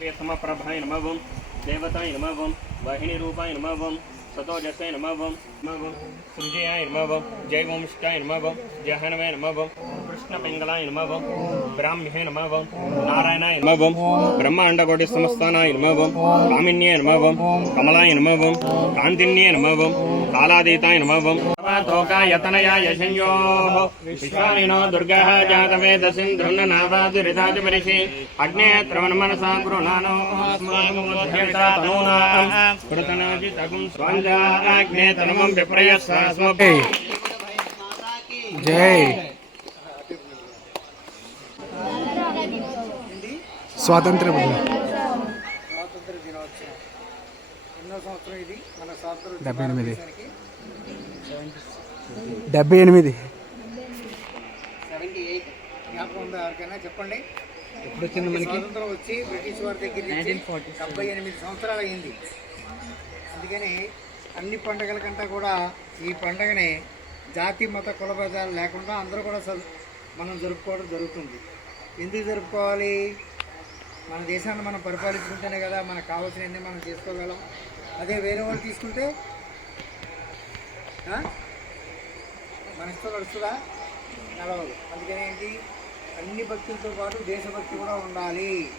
సూర్యసమప్రభాయ నమవం దేవతాయ నమవం వాహిని రూపాయ నమవం సతోజసాయ నమవం నమవం సృజయాయ నమవం జైవంష్టాయ నమవం జహనవే నమవం కృష్ణపింగళాయ నమవం బ్రాహ్మ్యే నమవం నారాయణాయ నమవం బ్రహ్మాండకోటి సమస్తానాయ నమవం కామిన్యే నమవం కమలాయ నమవం కాంతిన్యే నమవం కాలాదీతాయ నమవం తోకాయతనయాయ సంయోః విశ్వామినో దుర్గः జాతవేదసింధృన్ననావాదిరితాజపరిషి అగ్నేత్రవణ మనసా గృహానో కృతనాజితగుం స్వాంజాగ్నేతనమం విప్రయస్వాస్మ జై స్వాతంత్ర స్వాతంత్ర దినోత్సవం ఎన్నో సంవత్సరం ఇది? మన స్వాతంత్ర డెబ్బై ఎనిమిది. డెబ్బై ఎనిమిది. Seventy eight. జ్ఞాపకం ఉందా ఎవరికైనా? చెప్పండి. ఇప్పుడు వచ్చింది మనకి? స్వాతంత్రం వచ్చి బ్రిటిష్ వారి దగ్గర డెబ్బై ఎనిమిది సంవత్సరాలు అయింది అందుకని అన్ని పండుగల కంటే కూడా ఈ పండుగని జాతి మత కుల భేదాలు లేకుండా అందరూ కూడా స- మనం జరుపుకోవడం జరుగుతుంది. ఎందుకు జరుపుకోవాలి? మన దేశాన్ని మనం పరిపాలించుకుంటేనే కదా మనకు కావాల్సినవన్నీ మనం చేసుకోగలం. అదే వేరే వాళ్ళు తీసుకుంటే ఆ? మన ఇష్టం నడుస్తుందా? నడవదు. అందుకని ఏంటి? అన్ని భక్తులతో పాటు దేశభక్తి కూడా ఉండాలి.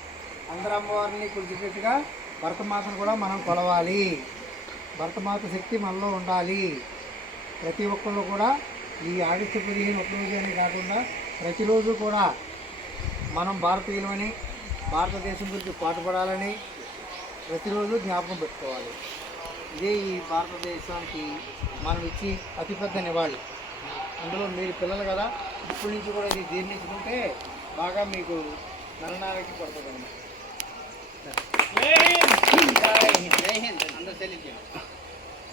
అందరు అమ్మవారిని కొలిచేటట్టుగా భరతమాతను కూడా మనం కొలవాలి. భరతమాత శక్తి మనలో ఉండాలి. ప్రతి ఒక్కళ్ళు కూడా ఈ ఆగస్టు పదిహేను ఒక్కరోజు అని కాకుండా ప్రతిరోజు కూడా మనం భారతీయులమని భారతదేశం గురించి పాటుపడాలని ప్రతిరోజు జ్ఞాపకం పెట్టుకోవాలి. ఇదే ఈ భారతదేశానికి మనం ఇచ్చి అతిపెద్ద నివాళి. అందులో మీరు పిల్లలు కదా ఇప్పటి నుంచి కూడా ఇది జీర్ణించుకుంటే బాగా మీకు నరనాలకి పడుతుంది